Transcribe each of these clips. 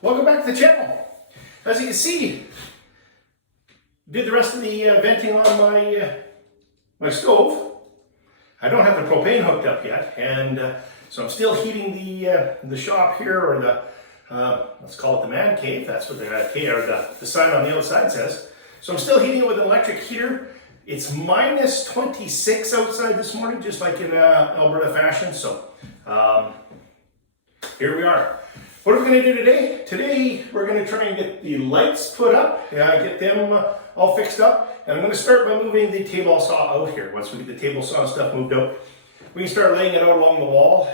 Welcome back to the channel. As you can see, did the rest of the venting on my stove. I don't have the propane hooked up yet, and so I'm still heating the shop here, or the let's call it the man cave. That's what the sign on the outside says. So I'm still heating it with an electric heater. It's minus 26 outside this morning, just like in Alberta fashion. So here we are. What are we going to do today? Today we're going to try and get the lights put up, get them all fixed up, and I'm going to start by moving the table saw out here. Once we get the table saw stuff moved out, we can start laying it out along the wall.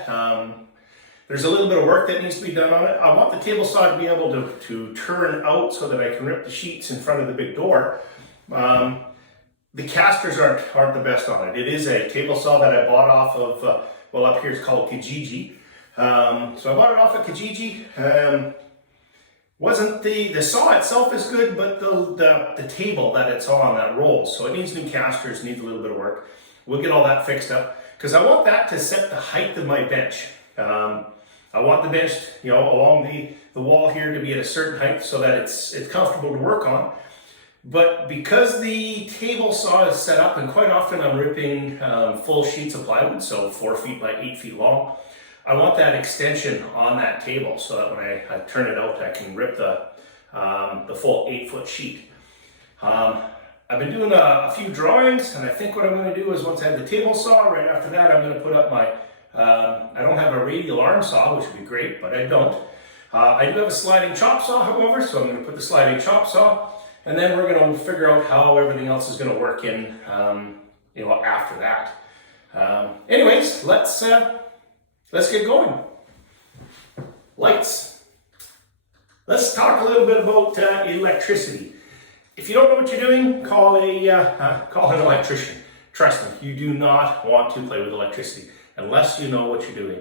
There's a little bit of work that needs to be done on it. I want the table saw to be able to turn out so that I can rip the sheets in front of the big door. The casters aren't the best on it. It is a table saw that I bought off of, well, up here it's called Kijiji. So I bought it off of Kijiji. Wasn't the saw itself is good, but the table that it's on, that rolls, so it needs new casters, needs a little bit of work. We'll get all that fixed up because I want that to set the height of my bench. I want the bench, along the wall here to be at a certain height so that it's comfortable to work on. But because the table saw is set up, and quite often I'm ripping full sheets of plywood, so 4 feet by 8 feet long, I want that extension on that table so that when I turn it out, I can rip the full 8-foot sheet. I've been doing a few drawings, and I think what I'm going to do is once I have the table saw, right after that I'm going to put up my, I don't have a radial arm saw, which would be great, but I don't. I do have a sliding chop saw, however, so I'm going to put the sliding chop saw, and then we're going to figure out how everything else is going to work in, after that. Anyways, let's get going. Lights. Let's talk a little bit about electricity. If you don't know what you're doing, call an electrician. Trust me, you do not want to play with electricity unless you know what you're doing.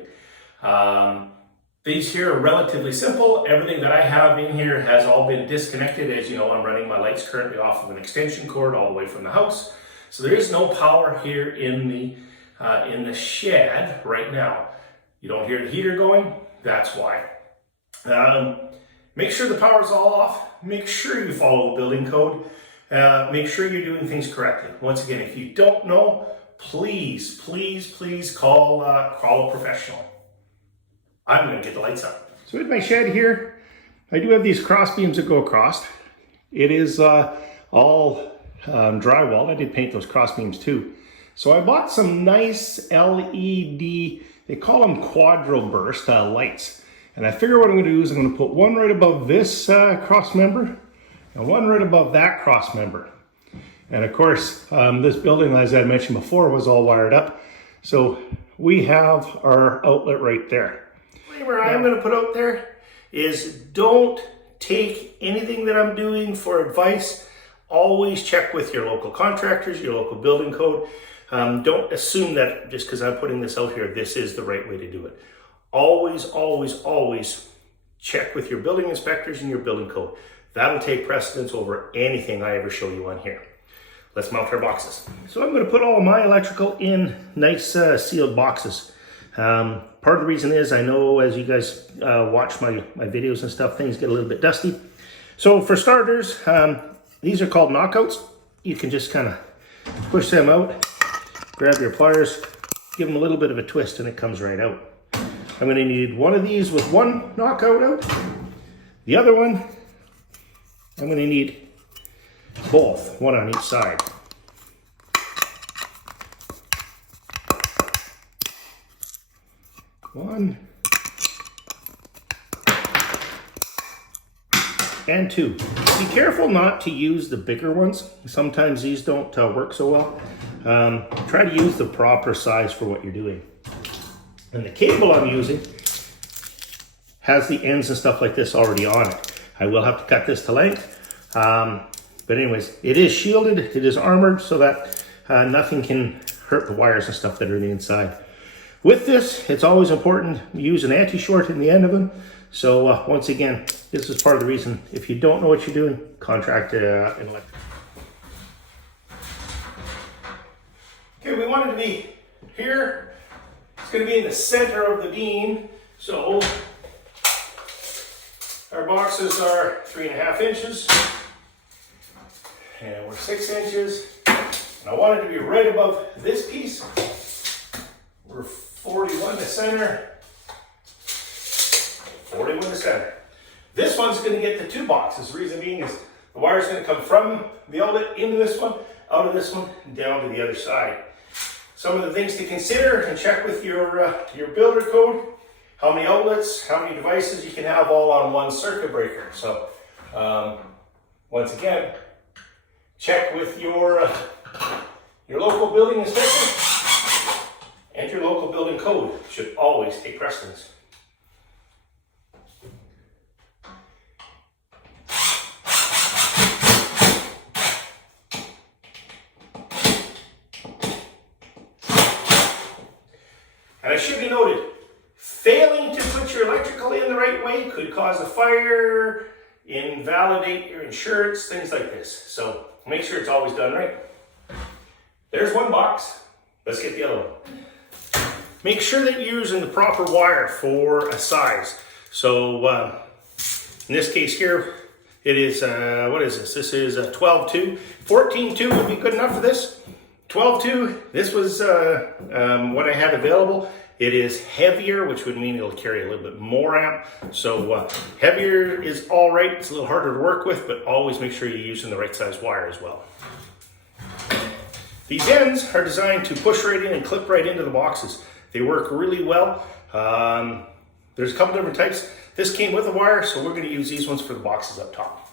These here are relatively simple. Everything that I have in here has all been disconnected. As you know, I'm running my lights currently off of an extension cord all the way from the house. So there is no power here in the shed right now. You don't hear the heater going, that's why. Make sure the power's all off. Make sure you follow the building code. Make sure you're doing things correctly. Once again, if you don't know, please call a professional. I'm gonna get the lights up. So in my shed here, I do have these cross beams that go across. It is all drywall. I did paint those cross beams too. So I bought some nice LED, they call them quadro burst lights. And I figure what I'm going to do is I'm going to put one right above this cross member and one right above that cross member. And of course, this building, as I mentioned before, was all wired up. So we have our outlet right there. What I'm going to put out there is don't take anything that I'm doing for advice. Always check with your local contractors, your local building code. Don't assume that just because I'm putting this out here, this is the right way to do it. Always check with your building inspectors and your building code. That'll take precedence over anything I ever show you on here. Let's mount our boxes. So I'm going to put all of my electrical in nice sealed boxes. Part of the reason is I know as you guys watch my videos and stuff, things get a little bit dusty. So for starters, these are called knockouts. You can just kind of push them out. Grab your pliers, give them a little bit of a twist, and it comes right out. I'm going to need one of these with one knockout out. The other one, I'm going to need both, one on each side. One and two. Be careful not to use the bigger ones. Sometimes these don't work so well. Try to use the proper size for what you're doing. And the cable I'm using has the ends and stuff like this already on it. I will have to cut this to length. But anyways, it is shielded, it is armored so that nothing can hurt the wires and stuff that are on the inside. With this, it's always important to use an anti-short in the end of them. So once again, this is part of the reason, if you don't know what you're doing, contract an electrician. Okay, we want it to be here. It's going to be in the center of the beam. So Our boxes are 3.5 inches. And we're 6 inches. And I want it to be right above this piece. We're 41 to center. 41 to center. This one's going to get the 2 boxes. The reason being is the wire's going to come from the outlet into this one, out of this one, and down to the other side. Some of the things to consider and check with your builder code: how many outlets, how many devices you can have all on one circuit breaker. So once again, check with your local building inspector, and your local building code should always take precedence. And it should be noted, failing to put your electrical in the right way could cause a fire, invalidate your insurance, things like this. So make sure it's always done right. There's one box. Let's get the other one. Make sure that you're using the proper wire for a size. So in this case here, it is, what is this? This is a 12-2. 14-2 would be good enough for this. 12-2, this was what I had available. It is heavier, which would mean it'll carry a little bit more amp. So heavier is all right. It's a little harder to work with, but always make sure you're using the right size wire as well. These ends are designed to push right in and clip right into the boxes. They work really well. There's a couple different types. This came with a wire, so we're going to use these ones for the boxes up top.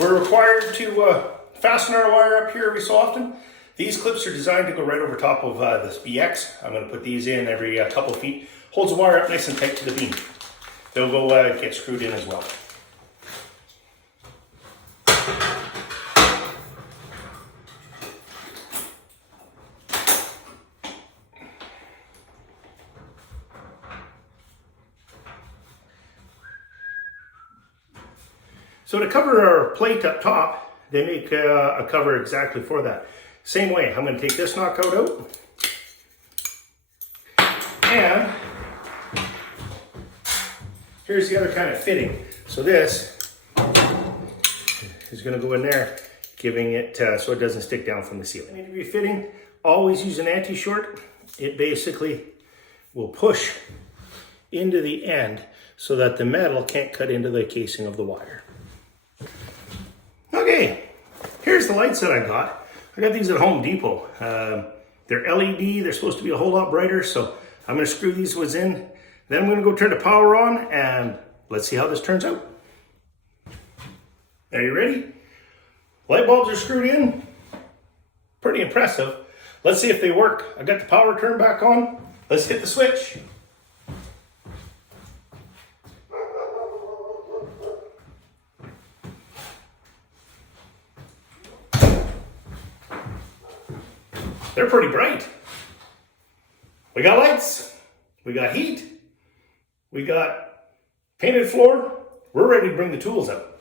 We're required to fasten our wire up here every so often. These clips are designed to go right over top of this BX. I'm going to put these in every couple feet. Holds the wire up nice and tight to the beam. They'll go get screwed in as well. So to cover our plate up top, they make a cover exactly for that. Same way, I'm going to take this knockout out. And here's the other kind of fitting. So this is going to go in there, giving it so it doesn't stick down from the ceiling. Need to be fitting, always use an anti-short. It basically will push into the end so that the metal can't cut into the casing of the wire. Okay, here's the lights that I got. I got these at Home Depot. They're LED, they're supposed to be a whole lot brighter, so I'm gonna screw these ones in. Then I'm gonna go turn the power on and let's see how this turns out. Are you ready? Light bulbs are screwed in. Pretty impressive. Let's see if they work. I got the power turned back on. Let's hit the switch. They're pretty bright. We got lights, we got heat, we got painted floor. We're ready to bring the tools out.